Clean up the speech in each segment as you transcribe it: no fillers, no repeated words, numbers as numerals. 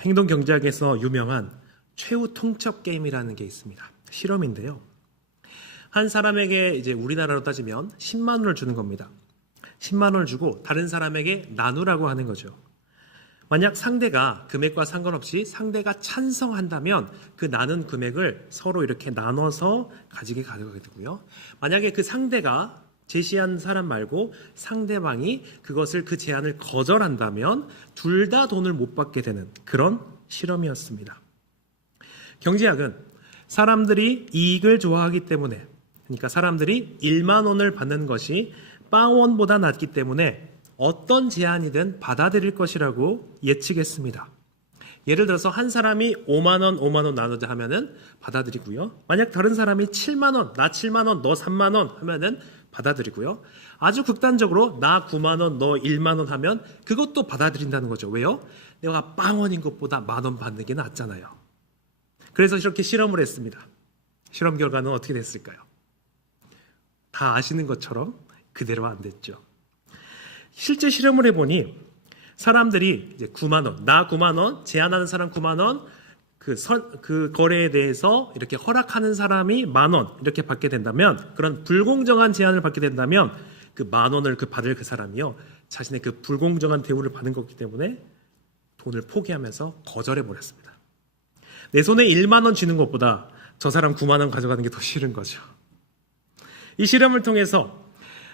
행동 경제학에서 유명한 최후 통첩 게임이라는 게 있습니다. 실험인데요. 한 사람에게 이제 우리나라로 따지면 10만 원을 주는 겁니다. 10만 원을 주고 다른 사람에게 나누라고 하는 거죠. 만약 상대가 금액과 상관없이 상대가 찬성한다면 그 나눈 금액을 서로 이렇게 나눠서 가지게 가져가게 되고요. 만약에 그 상대가 제시한 사람 말고 상대방이 그것을 그 제안을 거절한다면 둘 다 돈을 못 받게 되는 그런 실험이었습니다. 경제학은 사람들이 이익을 좋아하기 때문에, 그러니까 사람들이 1만 원을 받는 것이 빵원보다 낫기 때문에 어떤 제안이든 받아들일 것이라고 예측했습니다. 예를 들어서 한 사람이 5만 원 나누자 하면은 받아들이고요. 만약 다른 사람이 7만 원, 나 7만 원, 너 3만 원 하면은 받아들이고요. 아주 극단적으로 나 9만 원, 너 1만 원 하면 그것도 받아들인다는 거죠. 왜요? 내가 빵원인 것보다 만 원 받는 게 낫잖아요. 그래서 이렇게 실험을 했습니다. 실험 결과는 어떻게 됐을까요? 다 아시는 것처럼 그대로 안 됐죠. 실제 실험을 해보니 사람들이 이제 9만 원, 나 9만 원, 제안하는 사람 9만 원, 그 거래에 대해서 이렇게 허락하는 사람이 만 원 이렇게 받게 된다면, 그런 불공정한 제안을 받게 된다면 그 만 원을 받을 그 사람이요, 자신의 그 불공정한 대우를 받는 거기 때문에 돈을 포기하면서 거절해 버렸습니다. 내 손에 1만 원 쥐는 것보다 저 사람 9만 원 가져가는 게 더 싫은 거죠. 이 실험을 통해서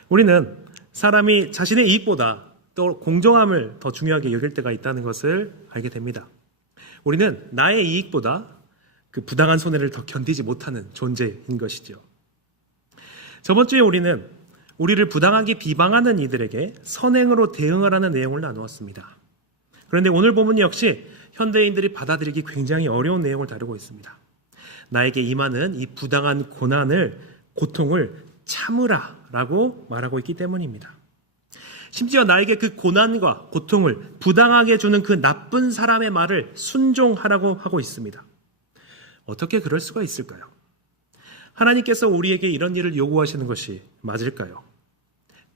우리는 사람이 자신의 이익보다 또 공정함을 더 중요하게 여길 때가 있다는 것을 알게 됩니다. 우리는 나의 이익보다 그 부당한 손해를 더 견디지 못하는 존재인 것이죠. 저번 주에 우리는 우리를 부당하게 비방하는 이들에게 선행으로 대응하라는 내용을 나누었습니다. 그런데 오늘 본문 역시 현대인들이 받아들이기 굉장히 어려운 내용을 다루고 있습니다. 나에게 임하는 이 부당한 고통을 참으라라고 말하고 있기 때문입니다. 심지어 나에게 그 고난과 고통을 부당하게 주는 그 나쁜 사람의 말을 순종하라고 하고 있습니다. 어떻게 그럴 수가 있을까요? 하나님께서 우리에게 이런 일을 요구하시는 것이 맞을까요?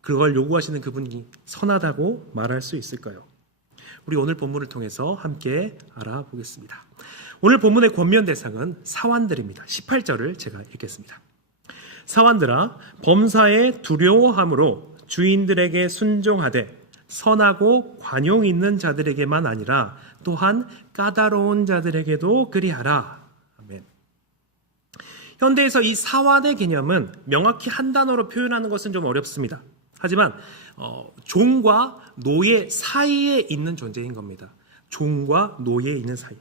그걸 요구하시는 그분이 선하다고 말할 수 있을까요? 우리 오늘 본문을 통해서 함께 알아보겠습니다. 오늘 본문의 권면 대상은 사환들입니다. 18절을 제가 읽겠습니다. 사환들아, 범사에 두려워함으로 주인들에게 순종하되 선하고 관용 있는 자들에게만 아니라 또한 까다로운 자들에게도 그리하라. 아멘. 현대에서 이 사환의 개념은 명확히 한 단어로 표현하는 것은 좀 어렵습니다. 하지만 종과 노예 사이에 있는 존재인 겁니다. 종과 노예에 있는 사이.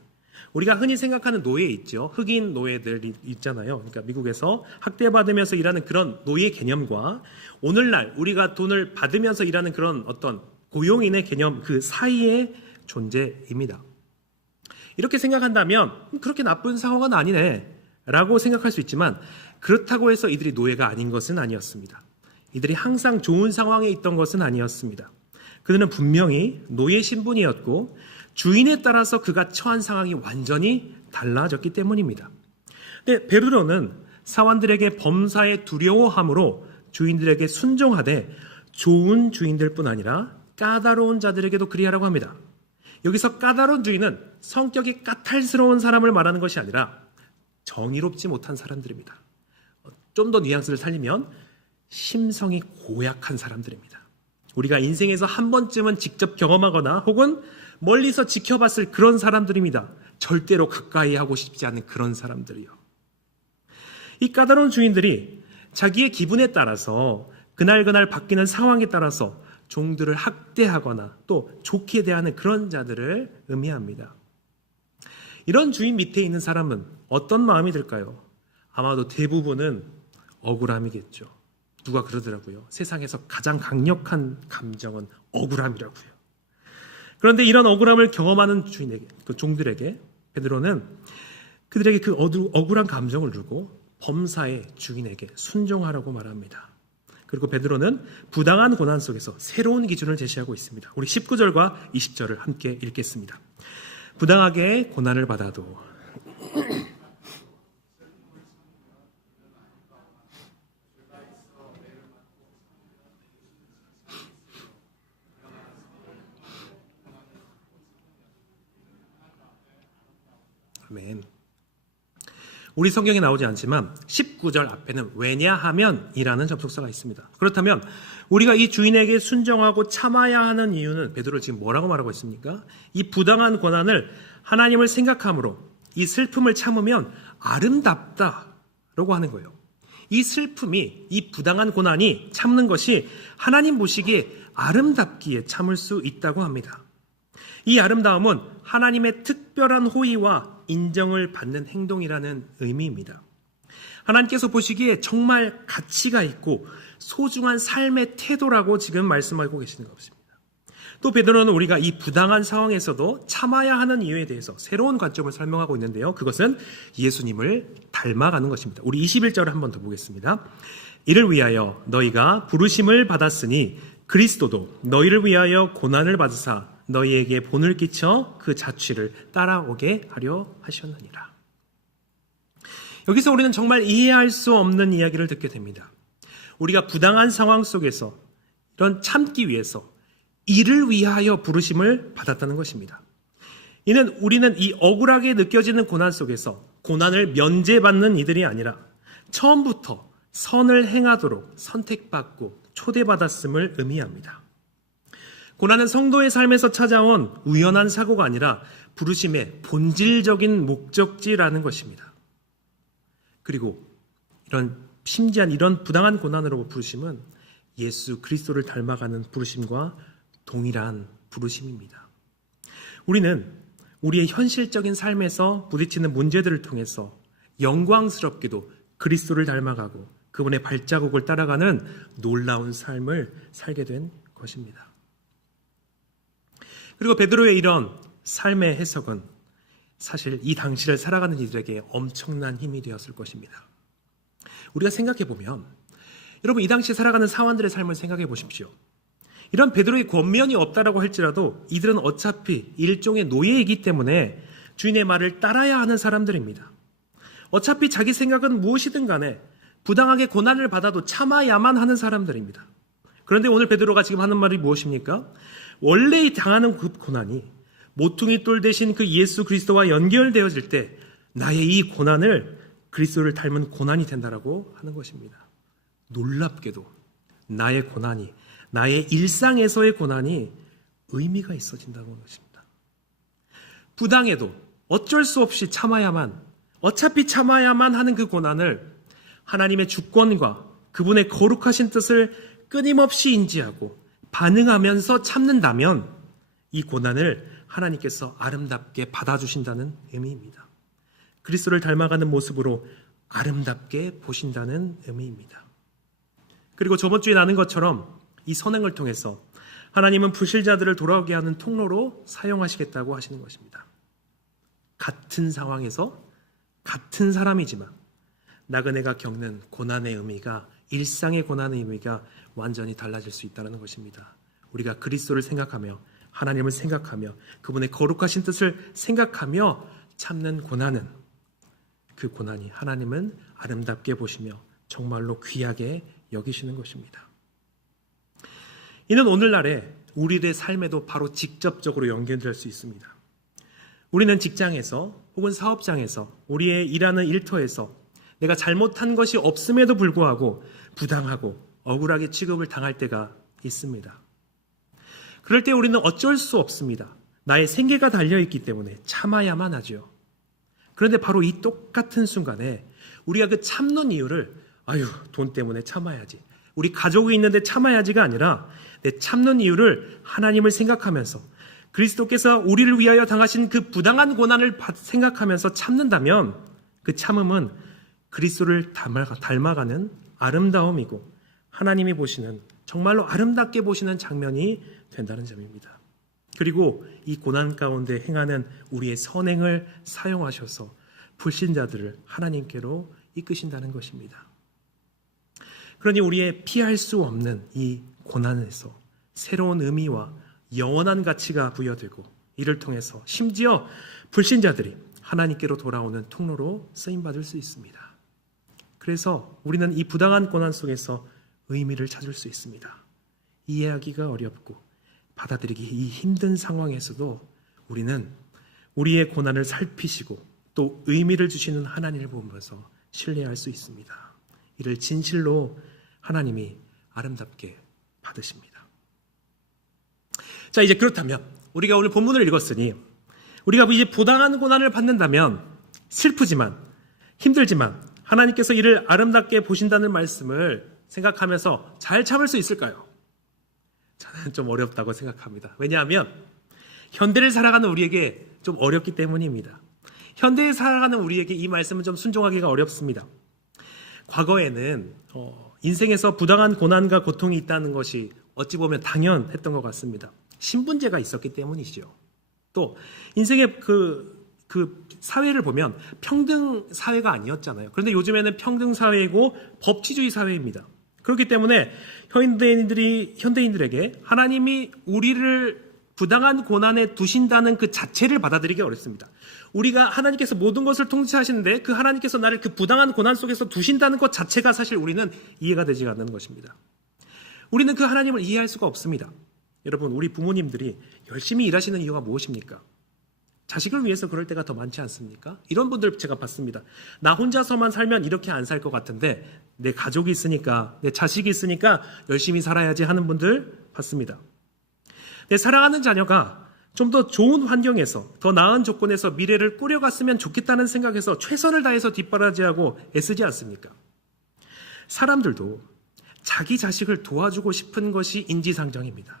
우리가 흔히 생각하는 노예 있죠. 흑인 노예들이 있잖아요. 그러니까 미국에서 학대받으면서 일하는 그런 노예 개념과 오늘날 우리가 돈을 받으면서 일하는 그런 어떤 고용인의 개념, 그 사이의 존재입니다. 이렇게 생각한다면 그렇게 나쁜 상황은 아니네 라고 생각할 수 있지만, 그렇다고 해서 이들이 노예가 아닌 것은 아니었습니다. 이들이 항상 좋은 상황에 있던 것은 아니었습니다. 그들은 분명히 노예 신분이었고 주인에 따라서 그가 처한 상황이 완전히 달라졌기 때문입니다. 근데 베드로는 사환들에게 범사에 두려워함으로 주인들에게 순종하되 좋은 주인들뿐 아니라 까다로운 자들에게도 그리하라고 합니다. 여기서 까다로운 주인은 성격이 까탈스러운 사람을 말하는 것이 아니라 정의롭지 못한 사람들입니다. 좀 더 뉘앙스를 살리면 심성이 고약한 사람들입니다. 우리가 인생에서 한 번쯤은 직접 경험하거나 혹은 멀리서 지켜봤을 그런 사람들입니다. 절대로 가까이 하고 싶지 않은 그런 사람들이요. 이 까다로운 주인들이 자기의 기분에 따라서 그날그날 바뀌는 상황에 따라서 종들을 학대하거나 또 좋게 대하는 그런 자들을 의미합니다. 이런 주인 밑에 있는 사람은 어떤 마음이 들까요? 아마도 대부분은 억울함이겠죠. 누가 그러더라고요. 세상에서 가장 강력한 감정은 억울함이라고요. 그런데 이런 억울함을 경험하는 주인에게, 그 종들에게 베드로는 그들에게 그 억울한 감정을 주고 범사의 주인에게 순종하라고 말합니다. 그리고 베드로는 부당한 고난 속에서 새로운 기준을 제시하고 있습니다. 우리 19절과 20절을 함께 읽겠습니다. 부당하게 고난을 받아도 아멘. 우리 성경에 나오지 않지만 19절 앞에는 왜냐하면 이라는 접속사가 있습니다. 그렇다면 우리가 이 주인에게 순종하고 참아야 하는 이유는 베드로 지금 뭐라고 말하고 있습니까? 이 부당한 고난을 하나님을 생각함으로 이 슬픔을 참으면 아름답다라고 하는 거예요. 이 슬픔이, 이 부당한 고난이 참는 것이 하나님 보시기에 아름답기에 참을 수 있다고 합니다. 이 아름다움은 하나님의 특별한 호의와 인정을 받는 행동이라는 의미입니다. 하나님께서 보시기에 정말 가치가 있고 소중한 삶의 태도라고 지금 말씀하고 계시는 것입니다. 또 베드로는 우리가 이 부당한 상황에서도 참아야 하는 이유에 대해서 새로운 관점을 설명하고 있는데요. 그것은 예수님을 닮아가는 것입니다. 우리 21절을 한 번 더 보겠습니다. 이를 위하여 너희가 부르심을 받았으니 그리스도도 너희를 위하여 고난을 받으사 너희에게 본을 끼쳐 그 자취를 따라오게 하려 하셨느니라. 여기서 우리는 정말 이해할 수 없는 이야기를 듣게 됩니다. 우리가 부당한 상황 속에서 이런 참기 위해서 이를 위하여 부르심을 받았다는 것입니다. 이는 우리는 이 억울하게 느껴지는 고난 속에서 고난을 면제받는 이들이 아니라 처음부터 선을 행하도록 선택받고 초대받았음을 의미합니다. 고난은 성도의 삶에서 찾아온 우연한 사고가 아니라 부르심의 본질적인 목적지라는 것입니다. 그리고 이런 심지한 이런 부당한 고난으로 부르심은 예수 그리스도를 닮아가는 부르심과 동일한 부르심입니다. 우리는 우리의 현실적인 삶에서 부딪히는 문제들을 통해서 영광스럽게도 그리스도를 닮아가고 그분의 발자국을 따라가는 놀라운 삶을 살게 된 것입니다. 그리고 베드로의 이런 삶의 해석은 사실 이 당시를 살아가는 이들에게 엄청난 힘이 되었을 것입니다. 우리가 생각해 보면 여러분 이 당시 살아가는 사원들의 삶을 생각해 보십시오. 이런 베드로의 권면이 없다라고 할지라도 이들은 어차피 일종의 노예이기 때문에 주인의 말을 따라야 하는 사람들입니다. 어차피 자기 생각은 무엇이든 간에 부당하게 고난을 받아도 참아야만 하는 사람들입니다. 그런데 오늘 베드로가 지금 하는 말이 무엇입니까? 원래 당하는 그 고난이 모퉁이 돌 대신 그 예수 그리스도와 연결되어질 때 나의 이 고난을 그리스도를 닮은 고난이 된다라고 하는 것입니다. 놀랍게도 나의 고난이, 나의 일상에서의 고난이 의미가 있어진다는 것입니다. 부당해도 어쩔 수 없이 참아야만, 어차피 참아야만 하는 그 고난을 하나님의 주권과 그분의 거룩하신 뜻을 끊임없이 인지하고 반응하면서 참는다면 이 고난을 하나님께서 아름답게 받아주신다는 의미입니다. 그리스도를 닮아가는 모습으로 아름답게 보신다는 의미입니다. 그리고 저번 주에 나눈 것처럼 이 선행을 통해서 하나님은 불신자들을 돌아오게 하는 통로로 사용하시겠다고 하시는 것입니다. 같은 상황에서 같은 사람이지만 나그네가 겪는 고난의 의미가, 일상의 고난의 의미가 완전히 달라질 수 있다는 것입니다. 우리가 그리스도를 생각하며 하나님을 생각하며 그분의 거룩하신 뜻을 생각하며 참는 고난은, 그 고난이 하나님은 아름답게 보시며 정말로 귀하게 여기시는 것입니다. 이는 오늘날에 우리의 삶에도 바로 직접적으로 연결될 수 있습니다. 우리는 직장에서 혹은 사업장에서 우리의 일하는 일터에서 내가 잘못한 것이 없음에도 불구하고 부당하고 억울하게 취급을 당할 때가 있습니다. 그럴 때 우리는 어쩔 수 없습니다. 나의 생계가 달려있기 때문에 참아야만 하죠. 그런데 바로 이 똑같은 순간에 우리가 그 참는 이유를 돈 때문에 참아야지, 우리 가족이 있는데 참아야지가 아니라 내 참는 이유를 하나님을 생각하면서 그리스도께서 우리를 위하여 당하신 그 부당한 고난을 생각하면서 참는다면 그 참음은 그리스도를 닮아가는 아름다움이고 하나님이 보시는, 정말로 아름답게 보시는 장면이 된다는 점입니다. 그리고 이 고난 가운데 행하는 우리의 선행을 사용하셔서 불신자들을 하나님께로 이끄신다는 것입니다. 그러니 우리의 피할 수 없는 이 고난에서 새로운 의미와 영원한 가치가 부여되고 이를 통해서 심지어 불신자들이 하나님께로 돌아오는 통로로 쓰임받을 수 있습니다. 그래서 우리는 이 부당한 고난 속에서 의미를 찾을 수 있습니다. 이해하기가 어렵고 받아들이기 이 힘든 상황에서도 우리는 우리의 고난을 살피시고 또 의미를 주시는 하나님을 보면서 신뢰할 수 있습니다. 이를 진실로 하나님이 아름답게 받으십니다. 자, 이제 그렇다면 우리가 오늘 본문을 읽었으니 우리가 이제 부당한 고난을 받는다면 슬프지만 힘들지만 하나님께서 이를 아름답게 보신다는 말씀을 생각하면서 잘 참을 수 있을까요? 저는 좀 어렵다고 생각합니다. 왜냐하면 현대를 살아가는 우리에게 좀 어렵기 때문입니다. 현대에 살아가는 우리에게 이 말씀은 좀 순종하기가 어렵습니다. 과거에는 인생에서 부당한 고난과 고통이 있다는 것이 어찌 보면 당연했던 것 같습니다. 신분제가 있었기 때문이죠. 또 인생의 그 사회를 보면 평등 사회가 아니었잖아요. 그런데 요즘에는 평등 사회이고 법치주의 사회입니다. 그렇기 때문에 현대인들에게 하나님이 우리를 부당한 고난에 두신다는 그 자체를 받아들이기 어렵습니다. 우리가 하나님께서 모든 것을 통치하시는데 그 하나님께서 나를 그 부당한 고난 속에서 두신다는 것 자체가 사실 우리는 이해가 되지 않는 것입니다. 우리는 그 하나님을 이해할 수가 없습니다. 여러분, 우리 부모님들이 열심히 일하시는 이유가 무엇입니까? 자식을 위해서 그럴 때가 더 많지 않습니까? 이런 분들 제가 봤습니다. 나 혼자서만 살면 이렇게 안 살 것 같은데 내 가족이 있으니까, 내 자식이 있으니까 열심히 살아야지 하는 분들 봤습니다. 내 사랑하는 자녀가 좀 더 좋은 환경에서, 더 나은 조건에서 미래를 꾸려갔으면 좋겠다는 생각에서 최선을 다해서 뒷바라지하고 애쓰지 않습니까? 사람들도 자기 자식을 도와주고 싶은 것이 인지상정입니다.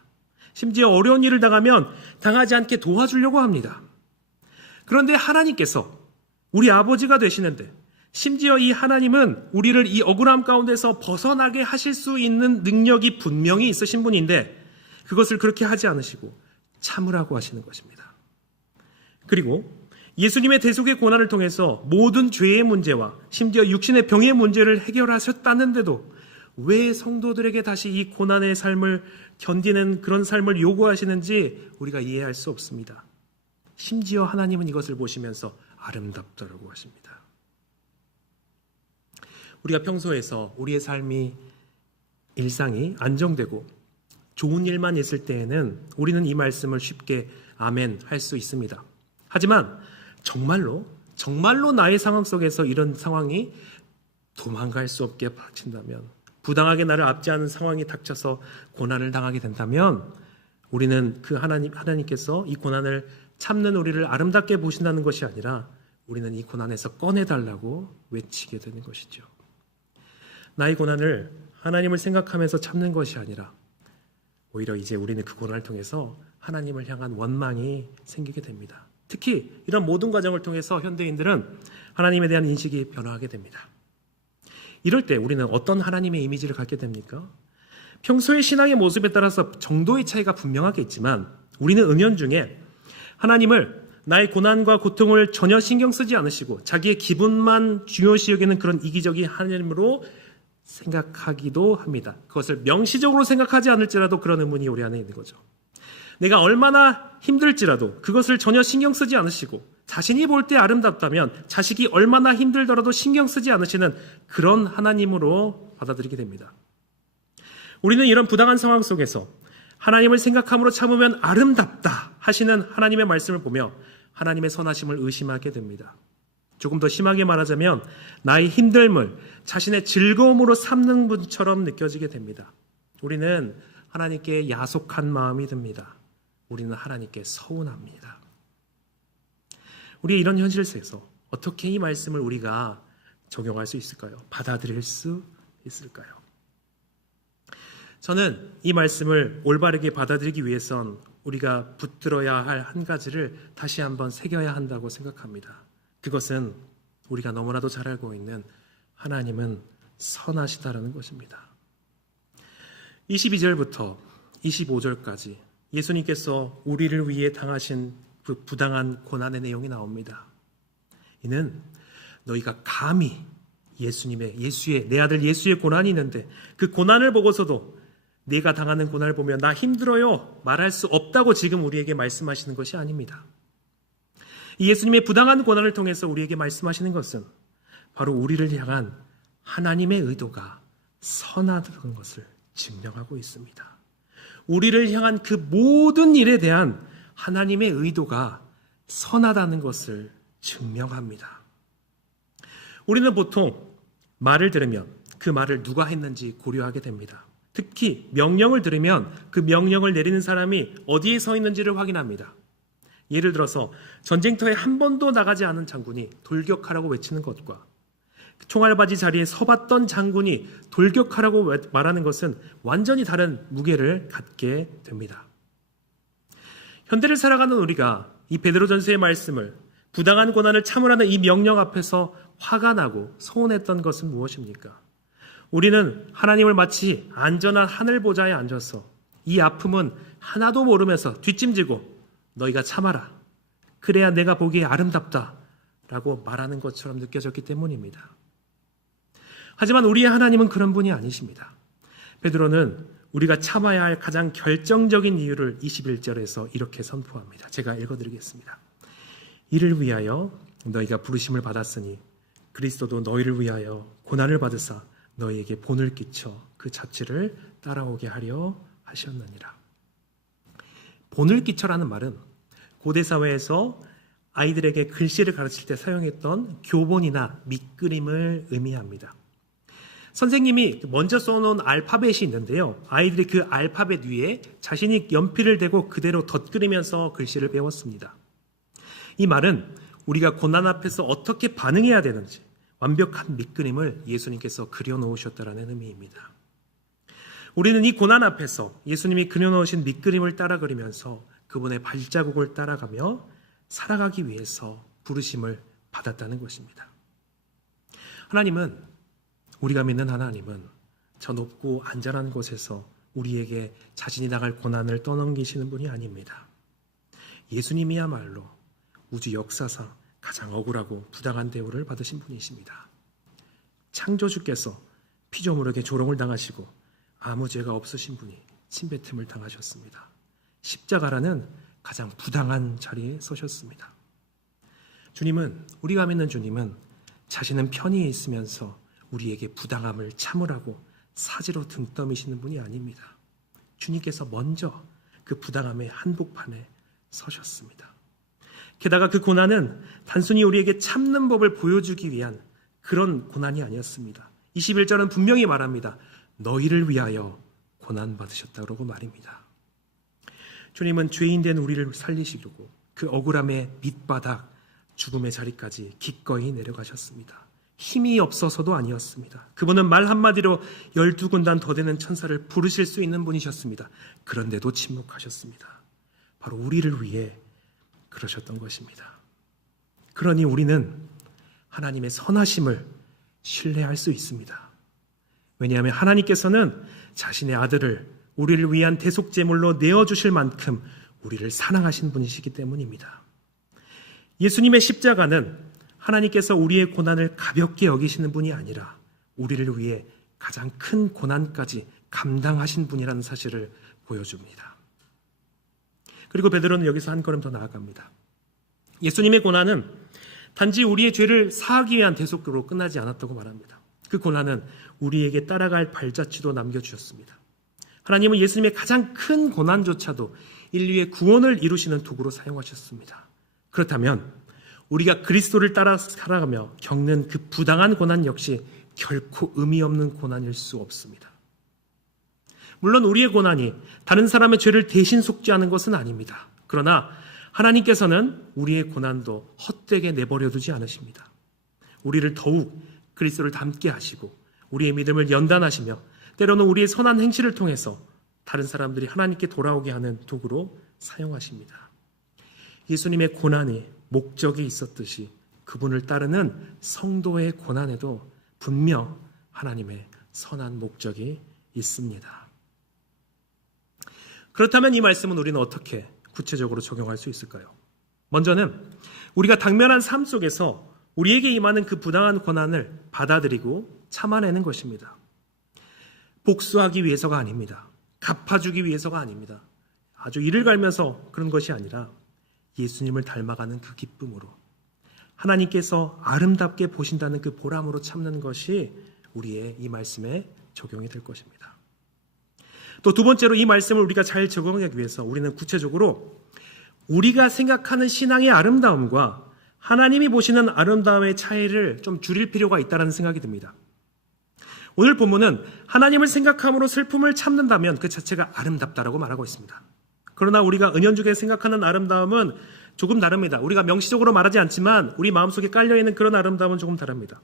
심지어 어려운 일을 당하면 당하지 않게 도와주려고 합니다. 그런데 하나님께서 우리 아버지가 되시는데, 심지어 이 하나님은 우리를 이 억울함 가운데서 벗어나게 하실 수 있는 능력이 분명히 있으신 분인데 그것을 그렇게 하지 않으시고 참으라고 하시는 것입니다. 그리고 예수님의 대속의 고난을 통해서 모든 죄의 문제와 심지어 육신의 병의 문제를 해결하셨다는데도 왜 성도들에게 다시 이 고난의 삶을 견디는 그런 삶을 요구하시는지 우리가 이해할 수 없습니다. 심지어 하나님은 이것을 보시면서 아름답다라고 하십니다. 우리가 평소에서 우리의 삶이 일상이 안정되고 좋은 일만 있을 때에는 우리는 이 말씀을 쉽게 아멘 할 수 있습니다. 하지만 정말로 나의 상황 속에서 이런 상황이 도망갈 수 없게 닥친다면, 부당하게 나를 압제하는 상황이 닥쳐서 고난을 당하게 된다면 우리는 그 하나님께서 이 고난을 참는 우리를 아름답게 보신다는 것이 아니라 우리는 이 고난에서 꺼내달라고 외치게 되는 것이죠. 나의 고난을 하나님을 생각하면서 참는 것이 아니라 오히려 이제 우리는 그 고난을 통해서 하나님을 향한 원망이 생기게 됩니다. 특히 이런 모든 과정을 통해서 현대인들은 하나님에 대한 인식이 변화하게 됩니다. 이럴 때 우리는 어떤 하나님의 이미지를 갖게 됩니까? 평소의 신앙의 모습에 따라서 정도의 차이가 분명하게 있지만 우리는 은연중에 하나님을 나의 고난과 고통을 전혀 신경 쓰지 않으시고 자기의 기분만 중요시 여기는 그런 이기적인 하나님으로 생각하기도 합니다. 그것을 명시적으로 생각하지 않을지라도 그런 의문이 우리 안에 있는 거죠. 내가 얼마나 힘들지라도 그것을 전혀 신경 쓰지 않으시고 자신이 볼 때 아름답다면 자식이 얼마나 힘들더라도 신경 쓰지 않으시는 그런 하나님으로 받아들이게 됩니다. 우리는 이런 부당한 상황 속에서 하나님을 생각함으로 참으면 아름답다 하시는 하나님의 말씀을 보며 하나님의 선하심을 의심하게 됩니다. 조금 더 심하게 말하자면 나의 힘듦을 자신의 즐거움으로 삼는 분처럼 느껴지게 됩니다. 우리는 하나님께 야속한 마음이 듭니다. 우리는 하나님께 서운합니다. 우리의 이런 현실 속에서 어떻게 이 말씀을 우리가 적용할 수 있을까요? 받아들일 수 있을까요? 저는 이 말씀을 올바르게 받아들이기 위해선 우리가 붙들어야 할 한 가지를 다시 한번 새겨야 한다고 생각합니다. 그것은 우리가 너무나도 잘 알고 있는 하나님은 선하시다라는 것입니다. 22절부터 25절까지 예수님께서 우리를 위해 당하신 그 부당한 고난의 내용이 나옵니다. 이는 너희가 감히 예수의 내 아들 예수의 고난이 있는데 그 고난을 보고서도 내가 당하는 고난을 보면 나 힘들어요 말할 수 없다고 지금 우리에게 말씀하시는 것이 아닙니다. 이 예수님의 부당한 고난을 통해서 우리에게 말씀하시는 것은 바로 우리를 향한 하나님의 의도가 선하다는 것을 증명하고 있습니다. 우리를 향한 그 모든 일에 대한 하나님의 의도가 선하다는 것을 증명합니다. 우리는 보통 말을 들으면 그 말을 누가 했는지 고려하게 됩니다. 특히 명령을 들으면 그 명령을 내리는 사람이 어디에 서 있는지를 확인합니다. 예를 들어서 전쟁터에 한 번도 나가지 않은 장군이 돌격하라고 외치는 것과 총알바지 자리에 서봤던 장군이 돌격하라고 말하는 것은 완전히 다른 무게를 갖게 됩니다. 현대를 살아가는 우리가 이 베드로전서의 말씀을 부당한 고난을 참으라는 이 명령 앞에서 화가 나고 서운했던 것은 무엇입니까? 우리는 하나님을 마치 안전한 하늘 보좌에 앉아서 이 아픔은 하나도 모르면서 뒷짐지고 너희가 참아라. 그래야 내가 보기에 아름답다. 라고 말하는 것처럼 느껴졌기 때문입니다. 하지만 우리의 하나님은 그런 분이 아니십니다. 베드로는 우리가 참아야 할 가장 결정적인 이유를 21절에서 이렇게 선포합니다. 제가 읽어드리겠습니다. 이를 위하여 너희가 부르심을 받았으니 그리스도도 너희를 위하여 고난을 받으사 너희에게 본을 끼쳐 그 자취를 따라오게 하려 하셨느니라. 본을 끼쳐라는 말은 고대 사회에서 아이들에게 글씨를 가르칠 때 사용했던 교본이나 밑그림을 의미합니다. 선생님이 먼저 써놓은 알파벳이 있는데요. 아이들이 그 알파벳 위에 자신이 연필을 대고 그대로 덧그리면서 글씨를 배웠습니다. 이 말은 우리가 고난 앞에서 어떻게 반응해야 되는지 완벽한 밑그림을 예수님께서 그려놓으셨다는 의미입니다. 우리는 이 고난 앞에서 예수님이 그려놓으신 밑그림을 따라 그리면서 그분의 발자국을 따라가며 살아가기 위해서 부르심을 받았다는 것입니다. 하나님은, 우리가 믿는 하나님은 저 높고 안전한 곳에서 우리에게 자신이 나갈 고난을 떠넘기시는 분이 아닙니다. 예수님이야말로 우주 역사상 가장 억울하고 부당한 대우를 받으신 분이십니다. 창조주께서 피조물에게 조롱을 당하시고 아무 죄가 없으신 분이 침뱉음을 당하셨습니다. 십자가라는 가장 부당한 자리에 서셨습니다. 주님은, 우리가 믿는 주님은 자신은 편히 있으면서 우리에게 부당함을 참으라고 사지로 등 떠미시는 분이 아닙니다. 주님께서 먼저 그 부당함의 한복판에 서셨습니다. 게다가 그 고난은 단순히 우리에게 참는 법을 보여주기 위한 그런 고난이 아니었습니다. 21절은 분명히 말합니다. 너희를 위하여 고난받으셨다고 말입니다. 주님은 죄인된 우리를 살리시려고 그 억울함의 밑바닥, 죽음의 자리까지 기꺼이 내려가셨습니다. 힘이 없어서도 아니었습니다. 그분은 말 한마디로 12군단 더 되는 천사를 부르실 수 있는 분이셨습니다. 그런데도 침묵하셨습니다. 바로 우리를 위해 그러셨던 것입니다. 그러니 우리는 하나님의 선하심을 신뢰할 수 있습니다. 왜냐하면 하나님께서는 자신의 아들을 우리를 위한 대속제물로 내어주실 만큼 우리를 사랑하신 분이시기 때문입니다. 예수님의 십자가는 하나님께서 우리의 고난을 가볍게 여기시는 분이 아니라 우리를 위해 가장 큰 고난까지 감당하신 분이라는 사실을 보여줍니다. 그리고 베드로는 여기서 한 걸음 더 나아갑니다. 예수님의 고난은 단지 우리의 죄를 사하기 위한 대속으로 끝나지 않았다고 말합니다. 그 고난은 우리에게 따라갈 발자취도 남겨주셨습니다. 하나님은 예수님의 가장 큰 고난조차도 인류의 구원을 이루시는 도구로 사용하셨습니다. 그렇다면 우리가 그리스도를 따라 살아가며 겪는 그 부당한 고난 역시 결코 의미 없는 고난일 수 없습니다. 물론 우리의 고난이 다른 사람의 죄를 대신 속죄하는 것은 아닙니다. 그러나 하나님께서는 우리의 고난도 헛되게 내버려 두지 않으십니다. 우리를 더욱 그리스도를 닮게 하시고 우리의 믿음을 연단하시며 때로는 우리의 선한 행실을 통해서 다른 사람들이 하나님께 돌아오게 하는 도구로 사용하십니다. 예수님의 고난이 목적이 있었듯이 그분을 따르는 성도의 고난에도 분명 하나님의 선한 목적이 있습니다. 그렇다면 이 말씀은 우리는 어떻게 구체적으로 적용할 수 있을까요? 먼저는 우리가 당면한 삶 속에서 우리에게 임하는 그 부당한 고난을 받아들이고 참아내는 것입니다. 복수하기 위해서가 아닙니다. 갚아주기 위해서가 아닙니다. 아주 이를 갈면서 그런 것이 아니라 예수님을 닮아가는 그 기쁨으로 하나님께서 아름답게 보신다는 그 보람으로 참는 것이 우리의 이 말씀에 적용이 될 것입니다. 또 두 번째로 이 말씀을 우리가 잘 적용하기 위해서 우리는 구체적으로 우리가 생각하는 신앙의 아름다움과 하나님이 보시는 아름다움의 차이를 좀 줄일 필요가 있다는 생각이 듭니다. 오늘 본문은 하나님을 생각함으로 슬픔을 참는다면 그 자체가 아름답다라고 말하고 있습니다. 그러나 우리가 은연중에 생각하는 아름다움은 조금 다릅니다. 우리가 명시적으로 말하지 않지만 우리 마음속에 깔려있는 그런 아름다움은 조금 다릅니다.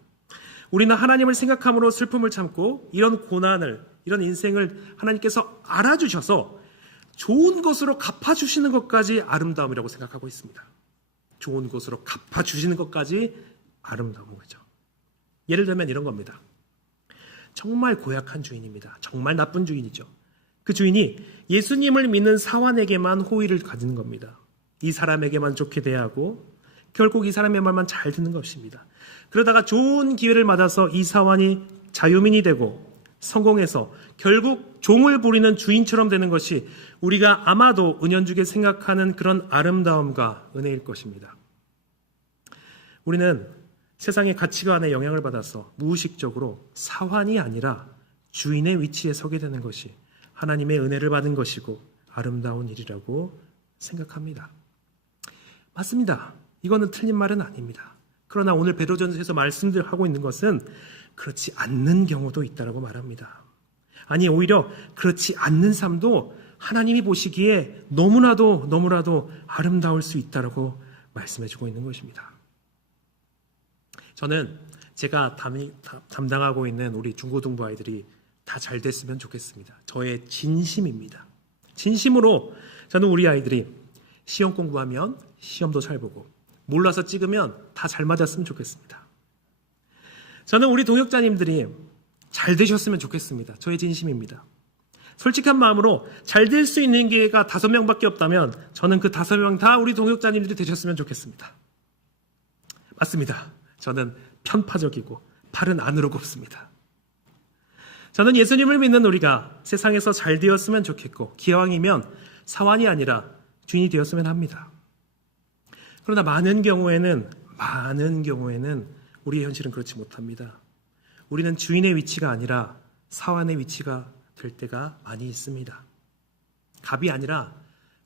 우리는 하나님을 생각함으로 슬픔을 참고 이런 고난을, 이런 인생을 하나님께서 알아주셔서 좋은 것으로 갚아주시는 것까지 아름다움이라고 생각하고 있습니다. 좋은 것으로 갚아주시는 것까지 아름다운 거죠. 예를 들면 이런 겁니다. 정말 고약한 주인입니다. 정말 나쁜 주인이죠. 그 주인이 예수님을 믿는 사환에게만 호의를 가지는 겁니다. 이 사람에게만 좋게 대하고 결국 이 사람의 말만 잘 듣는 것입니다. 그러다가 좋은 기회를 맞아서 이 사환이 자유민이 되고 성공해서 결국 종을 부리는 주인처럼 되는 것이 우리가 아마도 은연중에 생각하는 그런 아름다움과 은혜일 것입니다. 우리는 세상의 가치관에 영향을 받아서 무의식적으로 사환이 아니라 주인의 위치에 서게 되는 것이 하나님의 은혜를 받은 것이고 아름다운 일이라고 생각합니다. 맞습니다. 이거는 틀린 말은 아닙니다. 그러나 오늘 베드로전서에서 말씀하고 있는 것은 그렇지 않는 경우도 있다고 말합니다. 아니 오히려 그렇지 않는 삶도 하나님이 보시기에 너무나도 아름다울 수 있다고 말씀해주고 있는 것입니다. 저는 제가 담당하고 있는 우리 중고등부 아이들이 다 잘 됐으면 좋겠습니다. 저의 진심입니다. 진심으로 저는 우리 아이들이 시험 공부하면 시험도 잘 보고 몰라서 찍으면 다 잘 맞았으면 좋겠습니다. 저는 우리 동역자님들이 잘 되셨으면 좋겠습니다. 저의 진심입니다. 솔직한 마음으로 잘 될 수 있는 기회가 5명밖에 없다면 저는 그 5명 다 우리 동역자님들이 되셨으면 좋겠습니다. 맞습니다. 저는 편파적이고 팔은 안으로 굽습니다. 저는 예수님을 믿는 우리가 세상에서 잘 되었으면 좋겠고 기왕이면 사환이 아니라 주인이 되었으면 합니다. 그러나 많은 경우에는 우리의 현실은 그렇지 못합니다. 우리는 주인의 위치가 아니라 사환의 위치가 될 때가 많이 있습니다. 갑이 아니라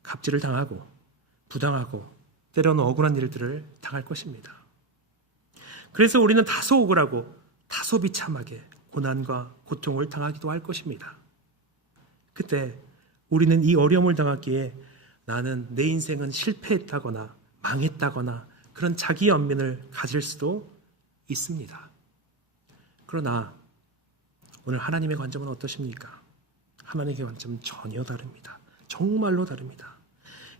갑질을 당하고 부당하고 때로는 억울한 일들을 당할 것입니다. 그래서 우리는 다소 억울하고 다소 비참하게 고난과 고통을 당하기도 할 것입니다. 그때 우리는 이 어려움을 당하기에 나는 내 인생은 실패했다거나 망했다거나 그런 자기 연민을 가질 수도 있습니다. 그러나 오늘 하나님의 관점은 어떠십니까? 하나님의 관점은 전혀 다릅니다. 정말로 다릅니다.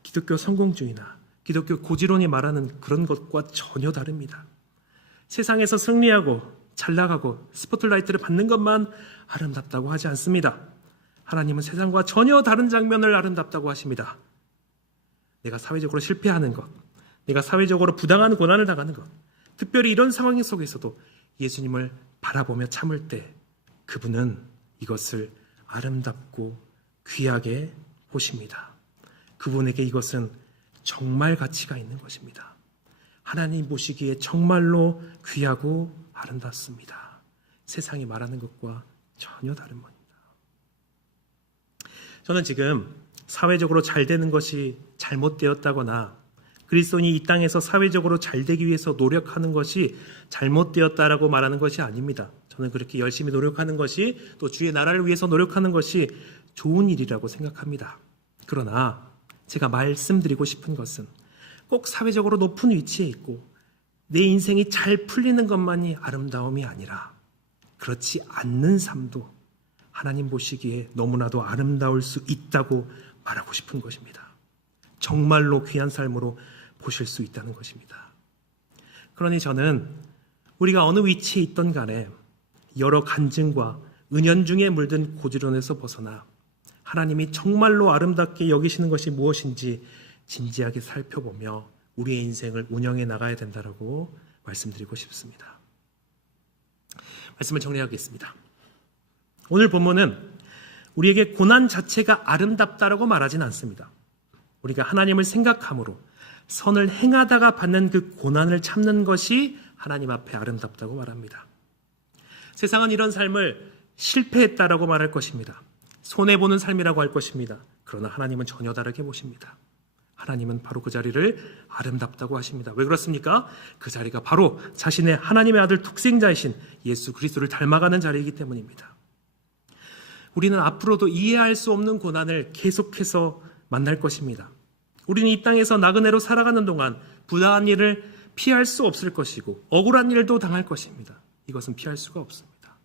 기독교 성공주의나 기독교 고지론이 말하는 그런 것과 전혀 다릅니다. 세상에서 승리하고 잘 나가고 스포트라이트를 받는 것만 아름답다고 하지 않습니다. 하나님은 세상과 전혀 다른 장면을 아름답다고 하십니다. 내가 사회적으로 실패하는 것, 내가 사회적으로 부당한 고난을 당하는 것, 특별히 이런 상황 속에서도 예수님을 바라보며 참을 때 그분은 이것을 아름답고 귀하게 보십니다. 그분에게 이것은 정말 가치가 있는 것입니다. 하나님 보시기에 정말로 귀하고 아름답습니다. 세상이 말하는 것과 전혀 다른 겁니다. 저는 지금 사회적으로 잘 되는 것이 잘못되었다거나 그리스도인이 이 땅에서 사회적으로 잘 되기 위해서 노력하는 것이 잘못되었다라고 말하는 것이 아닙니다. 저는 그렇게 열심히 노력하는 것이 또 주의 나라를 위해서 노력하는 것이 좋은 일이라고 생각합니다. 그러나 제가 말씀드리고 싶은 것은 꼭 사회적으로 높은 위치에 있고 내 인생이 잘 풀리는 것만이 아름다움이 아니라 그렇지 않는 삶도 하나님 보시기에 너무나도 아름다울 수 있다고 말하고 싶은 것입니다. 정말로 귀한 삶으로 보실 수 있다는 것입니다. 그러니 저는 우리가 어느 위치에 있던 간에 여러 간증과 은연중에 물든 고지론에서 벗어나 하나님이 정말로 아름답게 여기시는 것이 무엇인지 진지하게 살펴보며 우리의 인생을 운영해 나가야 된다고 말씀드리고 싶습니다. 말씀을 정리하겠습니다. 오늘 본문은 우리에게 고난 자체가 아름답다라고 말하진 않습니다. 우리가 하나님을 생각함으로 선을 행하다가 받는 그 고난을 참는 것이 하나님 앞에 아름답다고 말합니다. 세상은 이런 삶을 실패했다라고 말할 것입니다. 손해보는 삶이라고 할 것입니다. 그러나 하나님은 전혀 다르게 보십니다. 하나님은 바로 그 자리를 아름답다고 하십니다. 왜 그렇습니까? 그 자리가 바로 자신의 하나님의 아들 독생자이신 예수 그리스도를 닮아가는 자리이기 때문입니다. 우리는 앞으로도 이해할 수 없는 고난을 계속해서 만날 것입니다. 우리는 이 땅에서 나그네로 살아가는 동안 부당한 일을 피할 수 없을 것이고 억울한 일도 당할 것입니다. 이것은 피할 수가 없습니다.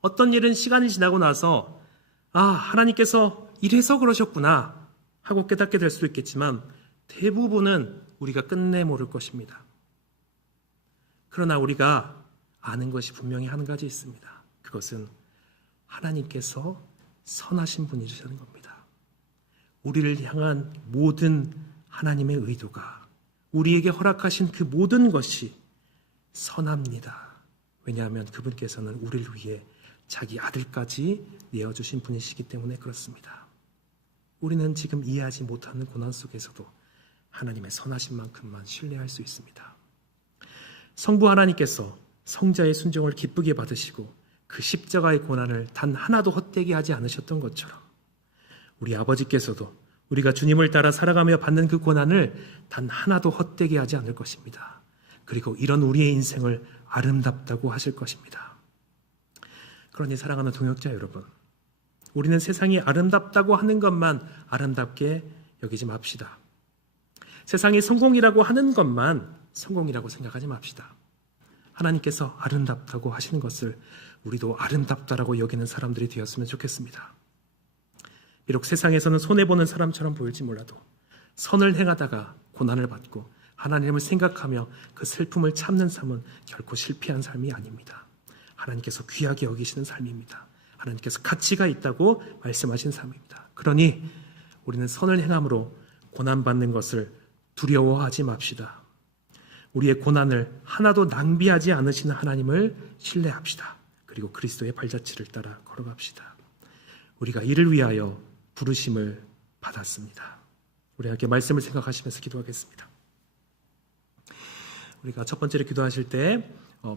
어떤 일은 시간이 지나고 나서 하나님께서 이래서 그러셨구나 하고 깨닫게 될 수도 있겠지만 대부분은 우리가 끝내 모를 것입니다. 그러나 우리가 아는 것이 분명히 한 가지 있습니다. 그것은 하나님께서 선하신 분이시라는 겁니다. 우리를 향한 모든 하나님의 의도가, 우리에게 허락하신 그 모든 것이 선합니다. 왜냐하면 그분께서는 우리를 위해 자기 아들까지 내어주신 분이시기 때문에 그렇습니다. 우리는 지금 이해하지 못하는 고난 속에서도 하나님의 선하신 만큼만 신뢰할 수 있습니다. 성부 하나님께서 성자의 순종을 기쁘게 받으시고 그 십자가의 고난을 단 하나도 헛되게 하지 않으셨던 것처럼 우리 아버지께서도 우리가 주님을 따라 살아가며 받는 그 고난을 단 하나도 헛되게 하지 않을 것입니다. 그리고 이런 우리의 인생을 아름답다고 하실 것입니다. 그러니 사랑하는 동역자 여러분, 우리는 세상이 아름답다고 하는 것만 아름답게 여기지 맙시다. 세상이 성공이라고 하는 것만 성공이라고 생각하지 맙시다. 하나님께서 아름답다고 하시는 것을 우리도 아름답다라고 여기는 사람들이 되었으면 좋겠습니다. 비록 세상에서는 손해보는 사람처럼 보일지 몰라도 선을 행하다가 고난을 받고 하나님을 생각하며 그 슬픔을 참는 삶은 결코 실패한 삶이 아닙니다. 하나님께서 귀하게 여기시는 삶입니다. 하나님께서 가치가 있다고 말씀하신 삶입니다. 그러니 우리는 선을 행함으로 고난받는 것을 두려워하지 맙시다. 우리의 고난을 하나도 낭비하지 않으시는 하나님을 신뢰합시다. 그리고 그리스도의 발자취를 따라 걸어갑시다. 우리가 이를 위하여 부르심을 받았습니다. 우리 함께 말씀을 생각하시면서 기도하겠습니다. 우리가 첫 번째로 기도하실 때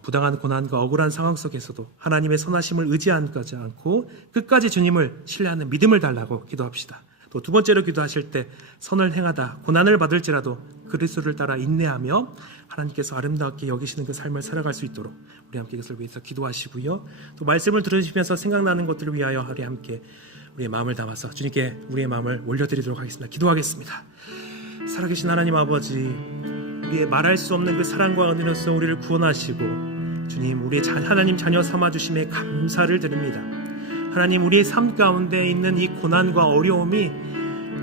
부당한 고난과 억울한 상황 속에서도 하나님의 선하심을 의지하지 않고 끝까지 주님을 신뢰하는 믿음을 달라고 기도합시다. 또 두 번째로 기도하실 때 선을 행하다 고난을 받을지라도 그리스도를 따라 인내하며 하나님께서 아름답게 여기시는 그 삶을 살아갈 수 있도록 우리 함께 이것을 위해서 기도하시고요. 또 말씀을 들으시면서 생각나는 것들을 위하여 우리 함께 우리의 마음을 담아서 주님께 우리의 마음을 올려드리도록 하겠습니다. 기도하겠습니다. 살아계신 하나님 아버지, 우리의 말할 수 없는 그 사랑과 은혜로서 우리를 구원하시고 주님 우리의 하나님 자녀 삼아주심에 감사를 드립니다. 하나님, 우리의 삶 가운데 있는 이 고난과 어려움이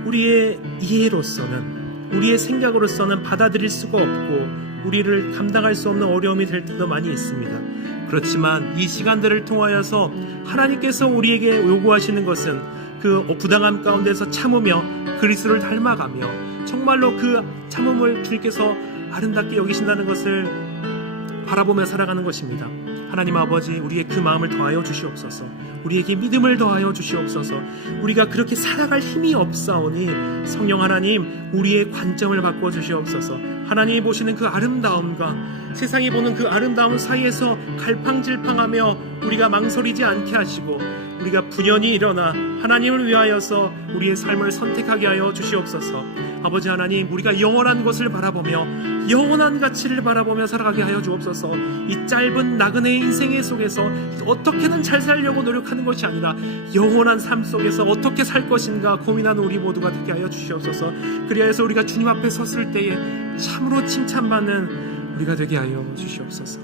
우리의 이해로서는, 우리의 생각으로서는 받아들일 수가 없고 우리를 감당할 수 없는 어려움이 될 때도 많이 있습니다. 그렇지만 이 시간들을 통하여서 하나님께서 우리에게 요구하시는 것은 그 부당함 가운데서 참으며 그리스도를 닮아가며 정말로 그 참음을 주님께서 아름답게 여기신다는 것을 바라보며 살아가는 것입니다. 하나님 아버지, 우리의 그 마음을 더하여 주시옵소서. 우리에게 믿음을 더하여 주시옵소서. 우리가 그렇게 살아갈 힘이 없사오니 성령 하나님, 우리의 관점을 바꿔 주시옵소서. 하나님이 보시는 그 아름다움과 세상이 보는 그 아름다움 사이에서 갈팡질팡하며 우리가 망설이지 않게 하시고 우리가 분연히 일어나 하나님을 위하여서 우리의 삶을 선택하게 하여 주시옵소서. 아버지 하나님, 우리가 영원한 것을 바라보며 영원한 가치를 바라보며 살아가게 하여 주옵소서. 이 짧은 나그네의 인생의 속에서 어떻게든 잘 살려고 노력하는 것이 아니라 영원한 삶 속에서 어떻게 살 것인가 고민하는 우리 모두가 되게 하여 주시옵소서. 그리하여서 우리가 주님 앞에 섰을 때에 참으로 칭찬받는 우리가 되게 하여 주시옵소서.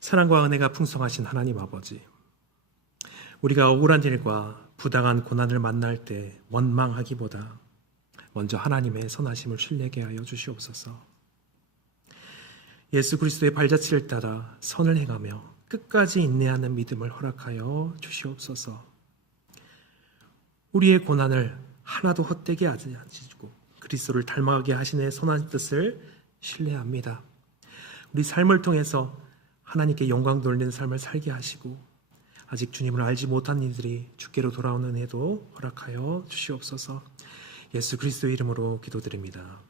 사랑과 은혜가 풍성하신 하나님 아버지, 우리가 억울한 일과 부당한 고난을 만날 때 원망하기보다 먼저 하나님의 선하심을 신뢰하게 하여 주시옵소서. 예수 그리스도의 발자취를 따라 선을 행하며 끝까지 인내하는 믿음을 허락하여 주시옵소서. 우리의 고난을 하나도 헛되게 하지 않으시고 그리스도를 닮아가게 하시는 선한 뜻을 신뢰합니다. 우리 삶을 통해서 하나님께 영광 돌리는 삶을 살게 하시고 아직 주님을 알지 못한 이들이 주께로 돌아오는 은혜도 허락하여 주시옵소서. 예수 그리스도의 이름으로 기도드립니다.